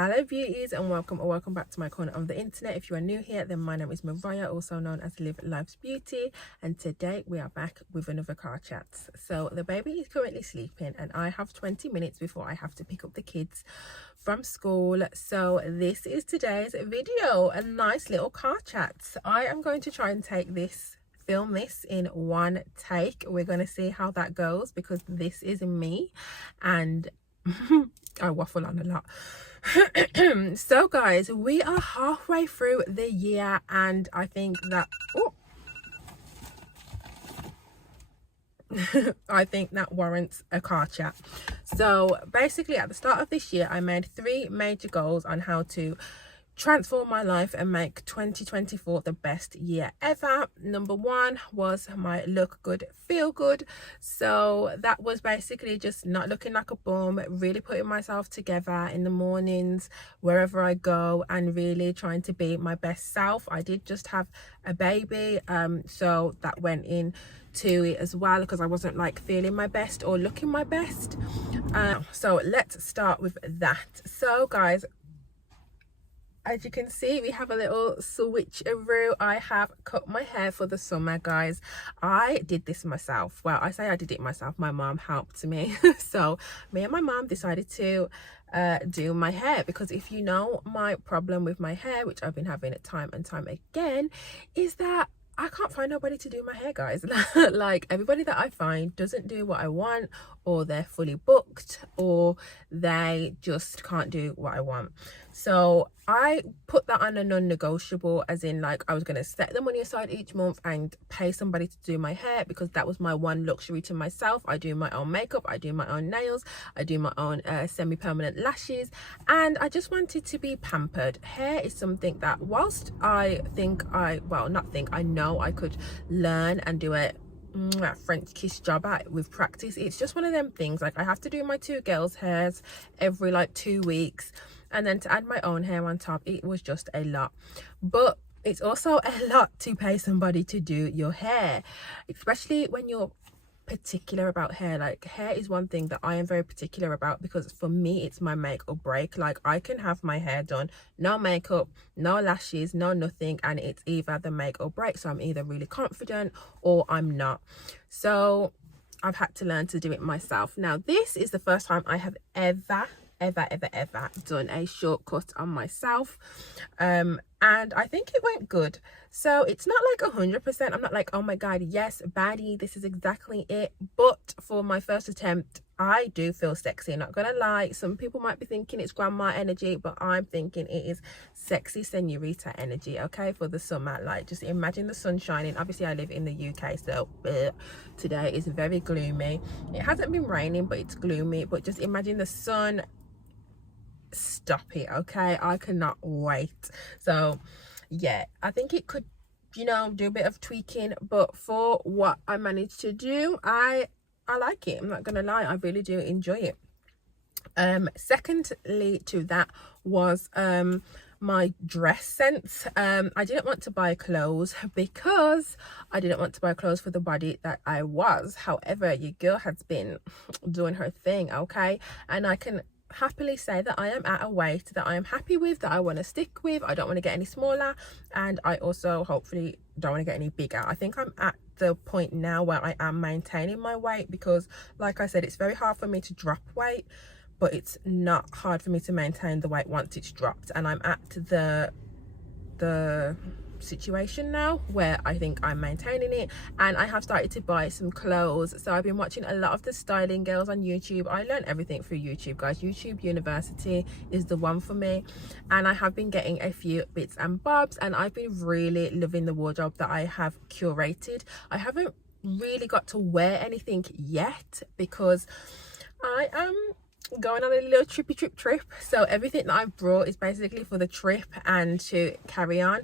Hello beauties, and welcome back to my corner of the internet. If you are new here, then my name is Mariah, also known as Live Life's Beauty, and today we are back with another car chat. So the baby is currently sleeping and I have 20 minutes before I have to pick up the kids from school. So this is today's video, a nice little car chat. I am going to try and film this in one take. We're going to see how that goes because this is me and I waffle on a lot. So guys, we are halfway through the year and I think that I think that warrants a car chat. So basically at the start of this year I made 3 major goals on how to transform my life and make 2024 the best year ever. Number 1 was my look good, feel good. So that was basically just not looking like a bum, really putting myself together in the mornings wherever I go and really trying to be my best self. I did just have a baby, so that went in to it as well because I wasn't like feeling my best or looking my best. So let's start with that. So guys, as you can see, we have a little switcheroo. I have cut my hair for the summer, guys. I did this myself. Well, I say I did it myself. My mom helped me. So me and my mom decided to do my hair because if you know my problem with my hair, which I've been having it time and time again, is that I can't find nobody to do my hair, guys. Like everybody that I find doesn't do what I want, or they're fully booked, or they just can't do what I want. So I put that on a non-negotiable, as in like I was going to set the money aside each month and pay somebody to do my hair because that was my one luxury to myself. I do my own makeup, I do my own nails, I do my own semi-permanent lashes, and I just wanted to be pampered. Hair is something that whilst I know I could learn and do it French kiss job at with practice, it's just one of them things. Like I have to do my 2 girls' hairs every like 2 weeks, and then to add my own hair on top, it was just a lot. But it's also a lot to pay somebody to do your hair, especially when you're particular about hair. Like hair is one thing that I am very particular about because for me it's my make or break. Like I can have my hair done, no makeup, no lashes, no nothing, and it's either the make or break. So I'm either really confident or I'm not. So I've had to learn to do it myself. Now this is the first time I have ever done a shortcut on myself, and I think it went good. So it's not like 100%. I'm not like, oh my god, yes, baddie, this is exactly it. But for my first attempt, I do feel sexy, not gonna lie. Some people might be thinking it's grandma energy, but I'm thinking it is sexy senorita energy, okay, for the summer. Like just imagine the sun shining. Obviously I live in the UK, so today is very gloomy. It hasn't been raining, but it's gloomy. But just imagine the sun. Stop it, okay? I cannot wait. So yeah, I think it could, you know, do a bit of tweaking, but for what I managed to do, I like it. I'm not gonna lie, I really do enjoy it. Secondly to that was my dress sense. I didn't want to buy clothes because I didn't want to buy clothes for the body that I was. However, your girl has been doing her thing, okay, and I can happily say that I am at a weight that I am happy with, that I want to stick with. I don't want to get any smaller, and I also hopefully don't want to get any bigger. I think I'm at the point now where I am maintaining my weight because like I said, it's very hard for me to drop weight, but it's not hard for me to maintain the weight once it's dropped. And I'm at the situation now where I think I'm maintaining it, and I have started to buy some clothes. So I've been watching a lot of the styling girls on YouTube. I learned everything through YouTube, guys. YouTube University is the one for me, and I have been getting a few bits and bobs, and I've been really loving the wardrobe that I have curated. I haven't really got to wear anything yet because I am going on a little trip, so everything that I've brought is basically for the trip and to carry on.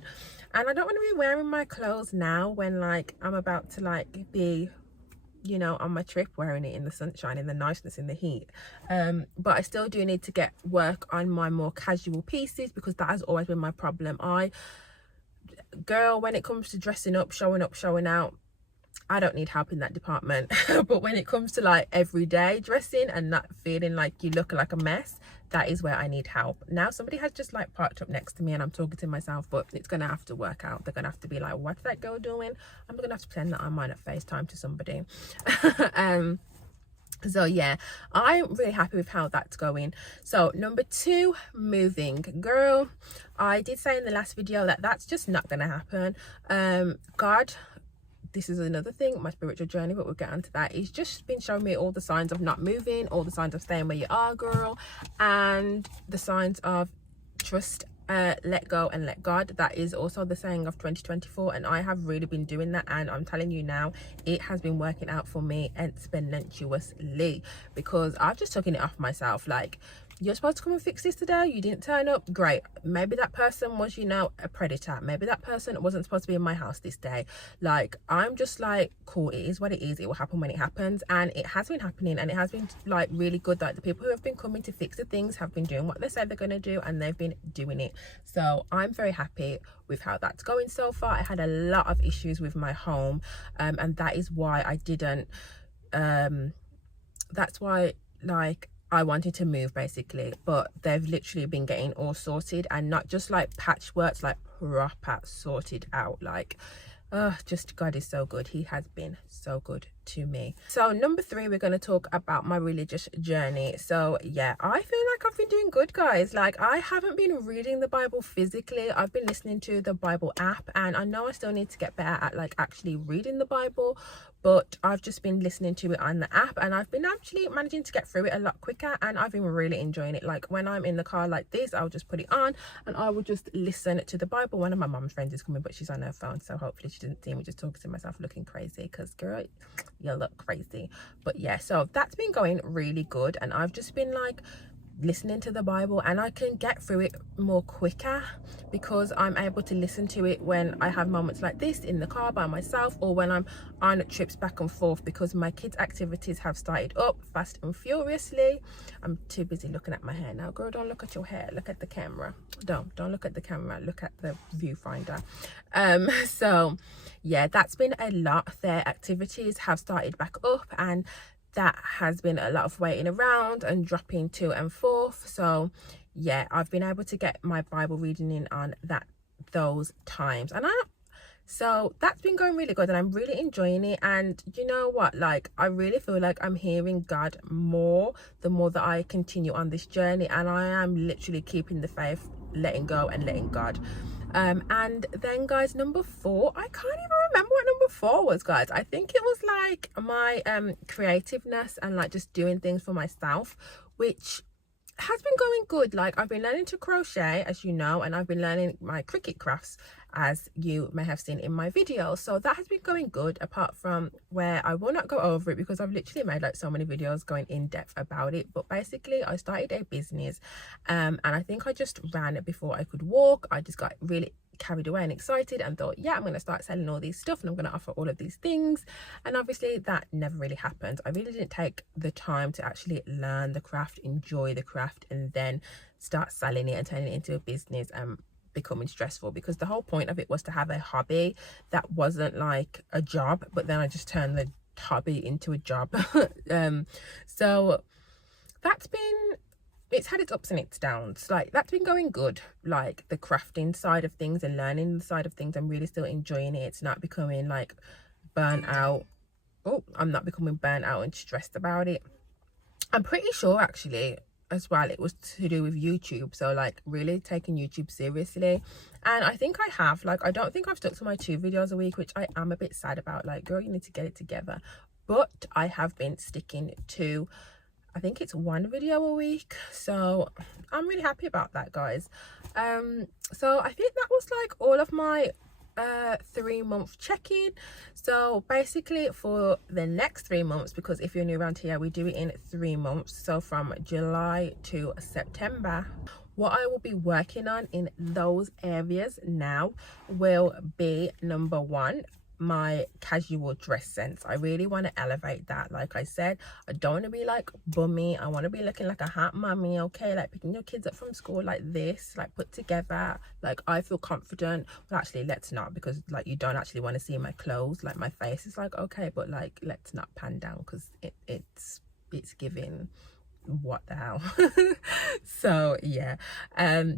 And I don't want to be wearing my clothes now when like I'm about to like be, you know, on my trip, wearing it in the sunshine, in the niceness, in the heat. But I still do need to get work on my more casual pieces because that has always been my problem. Girl, when it comes to dressing up, showing out, I don't need help in that department. But when it comes to like everyday dressing and not feeling like you look like a mess, that is where I need help. Now somebody has just like parked up next to me and I'm talking to myself, but it's gonna have to work out. They're gonna have to be like, what's that girl doing? I'm gonna have to pretend that I'm on a FaceTime to somebody. So yeah, I'm really happy with how that's going. So number 2, moving. Girl, I did say in the last video that that's just not gonna happen. God, this is another thing, my spiritual journey, but we'll get onto that. He's just been showing me all the signs of not moving, all the signs of staying where you are, girl, and the signs of trust, let go and let God. That is also the saying of 2024, and I have really been doing that, and I'm telling you now, it has been working out for me exponentially, because I've just taken it off myself. Like, you're supposed to come and fix this today, you didn't turn up, great. Maybe that person was, you know, a predator. Maybe that person wasn't supposed to be in my house this day. Like, I'm just like, cool, it is what it is, it will happen when it happens. And it has been happening, and it has been like really good. Like, the people who have been coming to fix the things have been doing what they said they're going to do, and they've been doing it. So I'm very happy with how that's going so far. I had a lot of issues with my home, and that is why I didn't that's why, like, I wanted to move basically, but they've literally been getting all sorted, and not just like patchworks, like proper sorted out. Like, just God is so good. He has been so good to me. So number 3, we're going to talk about my religious journey. So yeah, I feel like I've been doing good, guys. Like, I haven't been reading the Bible physically. I've been listening to the Bible app, and I know I still need to get better at like actually reading the Bible, but I've just been listening to it on the app, and I've been actually managing to get through it a lot quicker, and I've been really enjoying it. Like, when I'm in the car like this, I'll just put it on and I will just listen to the Bible. One of my mum's friends is coming, but she's on her phone, so hopefully she didn't see me just talking to myself looking crazy, because girl, you look crazy. But yeah, so that's been going really good, and I've just been like listening to the Bible, and I can get through it more quicker because I'm able to listen to it when I have moments like this in the car by myself, or when I'm on trips back and forth, because my kids' activities have started up fast and furiously. I'm too busy looking at my hair now. Girl, don't look at your hair, look at the camera. Don't look at the camera, look at the viewfinder. So yeah, that's been a lot. Their activities have started back up, and that has been a lot of waiting around and dropping to and forth. So yeah, I've been able to get my Bible reading in on those times, and so that's been going really good, and I'm really enjoying it. And you know what, like, I really feel like I'm hearing God more the more that I continue on this journey, and I am literally keeping the faith, letting go and letting God. And then, guys, number 4, I can't even remember what number 4 was, guys. I think it was like my creativeness and like just doing things for myself, which has been going good. Like, I've been learning to crochet, as you know, and I've been learning my Cricut crafts, as you may have seen in my video. So that has been going good, apart from where I will not go over it because I've literally made like so many videos going in depth about it. But basically, I started a business, and I think I just ran it before I could walk. I just got really carried away and excited and thought, yeah, I'm going to start selling all these stuff and I'm going to offer all of these things. And obviously that never really happened. I really didn't take the time to actually learn the craft, enjoy the craft, and then start selling it and turning it into a business and becoming stressful, because the whole point of it was to have a hobby that wasn't like a job. But then I just turned the hobby into a job. So that's been, it's had its ups and its downs. Like, that's been going good, like the crafting side of things and learning the side of things. I'm really still enjoying it. It's not becoming like burnt out. I'm not becoming burnt out and stressed about it. I'm pretty sure actually as well it was to do with YouTube, so like really taking YouTube seriously, and I think I have. Like, I don't think I've stuck to my 2 videos a week, which I am a bit sad about. Like, girl, you need to get it together. But I have been sticking to, I think it's 1 video a week, so I'm really happy about that, guys. So I think that was like all of my 3-month check-in. So basically for the next 3 months, because if you're new around here, we do it in 3 months, so from July to September, what I will be working on in those areas now will be, number 1, my casual dress sense. I really want to elevate that. Like I said, I don't want to be like bummy. I want to be looking like a hot mommy, okay? Like picking your kids up from school like this, like put together, like I feel confident. Well, actually, let's not, because like you don't actually want to see my clothes. Like my face is like, okay, but like let's not pan down, because it's giving what the hell. So yeah,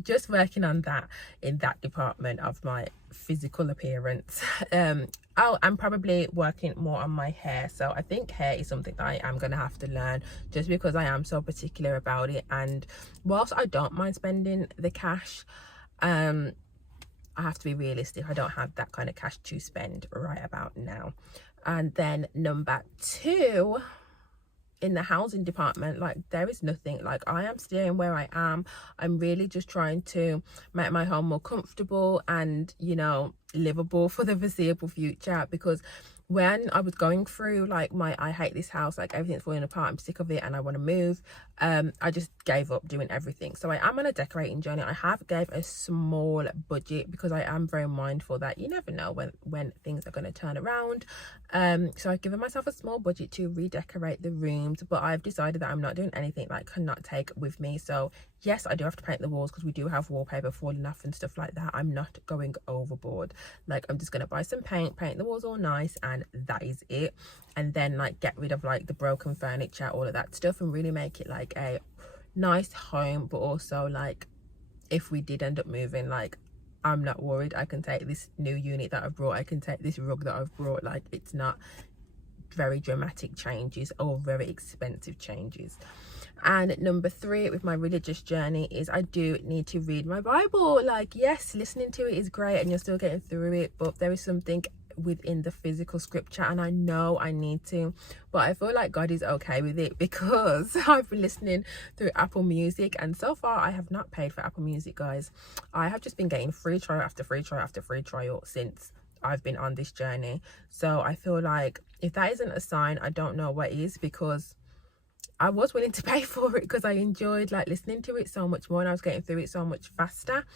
just working on that in that department of my physical appearance. I'm probably working more on my hair, so I think hair is something that I am gonna have to learn, just because I am so particular about it. And whilst I don't mind spending the cash, I have to be realistic. I don't have that kind of cash to spend right about now. And then number 2, in the housing department, like there is nothing. Like I am staying where I am. I'm really just trying to make my home more comfortable and, you know, livable for the foreseeable future, because when I was going through like my I hate this house, like everything's falling apart, I'm sick of it and I want to move, I just gave up doing everything. So I am on a decorating journey. I have gave a small budget, because I am very mindful that you never know when things are going to turn around. So I've given myself a small budget to redecorate the rooms, but I've decided that I'm not doing anything that I cannot take with me. So yes, I do have to paint the walls, because we do have wallpaper falling off and stuff like that. I'm not going overboard. Like I'm just gonna buy some paint the walls all nice, and that is it. And then like get rid of like the broken furniture, all of that stuff, and really make it like a nice home. But also, like if we did end up moving, like I'm not worried. I can take this new unit that I've brought, I can take this rug that I've brought. Like it's not very dramatic changes or very expensive changes. And number 3 with my religious journey is I do need to read my Bible. Like yes, listening to it is great and you're still getting through it, but there is something within the physical scripture, and I know I need to, but I feel like God is okay with it, because I've been listening through Apple Music, and so far I have not paid for Apple Music, guys. I have just been getting free trial after free trial after free trial since I've been on this journey. So I feel like if that isn't a sign, I don't know what is, because I was willing to pay for it because I enjoyed like listening to it so much more, and I was getting through it so much faster.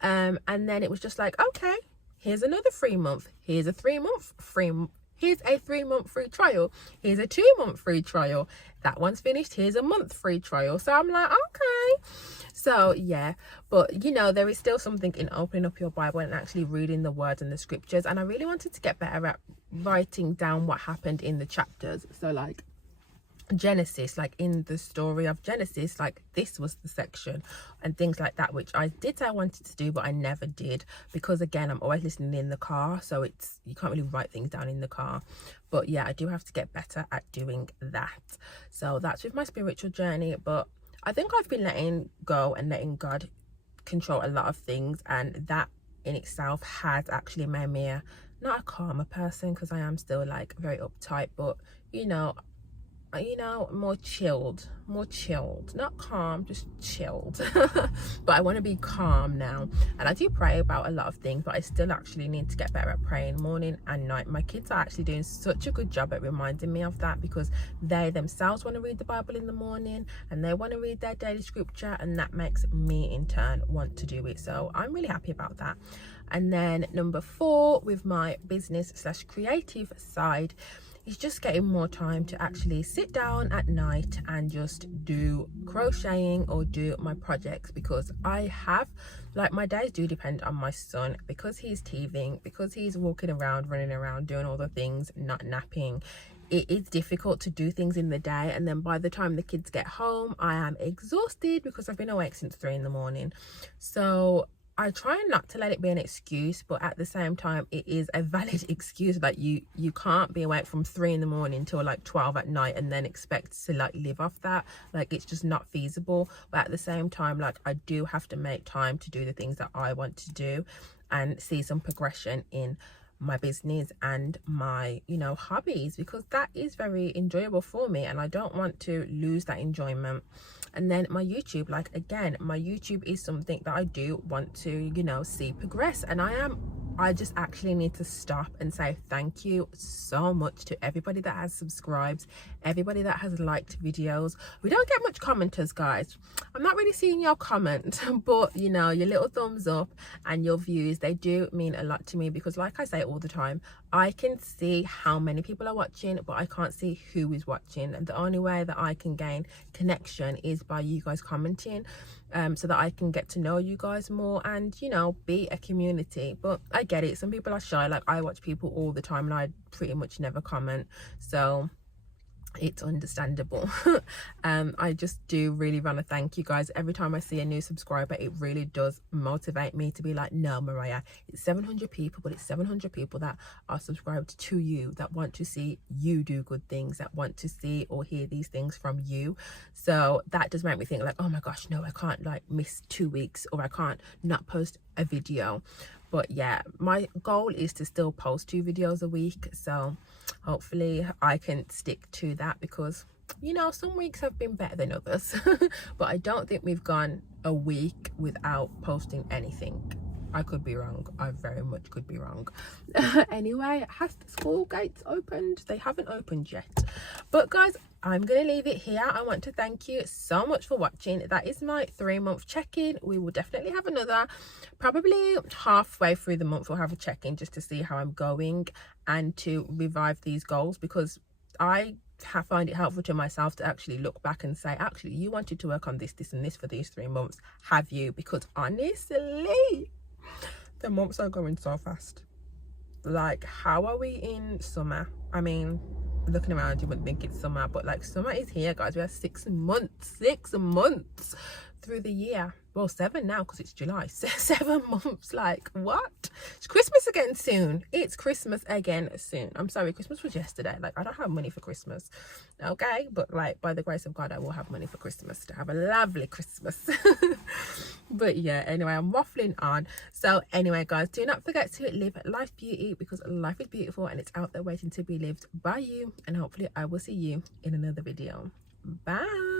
And then it was just like, okay, here's another free month, here's a 3-month free, here's a 3-month free trial, here's a 2-month free trial, that one's finished, here's a month free trial. So I'm like, okay. So yeah, but you know, there is still something in opening up your Bible and actually reading the words and the scriptures. And I really wanted to get better at writing down what happened in the chapters. So like Genesis, like in the story of Genesis, like this was the section and things like that, which I did say I wanted to do, but I never did, because again, I'm always listening in the car, so it's, you can't really write things down in the car. But yeah, I do have to get better at doing that. So that's with my spiritual journey. But I think I've been letting go and letting God control a lot of things, and that in itself has actually made me not a calmer person, because I am still like very uptight, but you know, more chilled, not calm, just chilled. But I want to be calm now, and I do pray about a lot of things, but I still actually need to get better at praying morning and night. My kids are actually doing such a good job at reminding me of that, because they themselves want to read the Bible in the morning and they want to read their daily scripture, and that makes me in turn want to do it. So I'm really happy about that. And then number 4 with my business/creative side is just getting more time to actually sit down at night and just do crocheting or do my projects, because I have, like, my days do depend on my son, because he's teething, because he's walking around, running around, doing all the things, not napping. It is difficult to do things in the day, and then by the time the kids get home, I am exhausted because I've been awake since 3 in the morning. So I try not to let it be an excuse, but at the same time, it is a valid excuse. Like you can't be awake from 3 in the morning till like 12 at night and then expect to like live off that. Like it's just not feasible. But at the same time, like I do have to make time to do the things that I want to do and see some progression in my business and my, you know, hobbies, because that is very enjoyable for me and I don't want to lose that enjoyment. And then my YouTube, like again, my YouTube is something that I do want to, you know, see progress, and I am I just actually need to stop and say thank you so much to everybody that has subscribed, everybody that has liked videos. We don't get much commenters, guys. I'm not really seeing your comment, but you know, your little thumbs up and your views, they do mean a lot to me, because like I say all the time, I can see how many people are watching, but I can't see who is watching, and the only way that I can gain connection is by you guys commenting, so that I can get to know you guys more and, you know, be a community. But I get it, some people are shy. Like, I watch people all the time and I pretty much never comment, so it's understandable. I just do really want to thank you guys. Every time I see a new subscriber, it really does motivate me to be like, no, Mariah, it's 700 people, but it's 700 people that are subscribed to you, that want to see you do good things, that want to see or hear these things from you. So that does make me think like, oh my gosh, no, I can't like miss 2 weeks, or I can't not post a video. But yeah, my goal is to still post 2 videos a week, so hopefully I can stick to that, because you know, some weeks have been better than others. But I don't think we've gone a week without posting anything. I could be wrong, I very much could be wrong. Anyway, has the school gates opened? They haven't opened yet. But guys, I'm gonna leave it here. I want to thank you so much for watching. That is my 3-month check-in. We will definitely have another, probably halfway through the month we'll have a check-in, just to see how I'm going and to revive these goals, because I find it helpful to myself to actually look back and say, actually, you wanted to work on this, this and this for these 3 months, have you? Because honestly, the months are going so fast. Like, how are we in summer? I mean, looking around, you wouldn't think it's summer, but like, summer is here, guys. We have 6 months through the year. Well, 7 now, because it's July. 7 months. Like, what? It's Christmas again soon. It's Christmas again soon. I'm sorry, Christmas was yesterday. Like, I don't have money for Christmas, okay? But like, by the grace of God, I will have money for Christmas, to have a lovely Christmas. But yeah, anyway, I'm waffling on. So anyway, guys, do not forget to live life beauty, because life is beautiful and it's out there waiting to be lived by you. And hopefully I will see you in another video. Bye.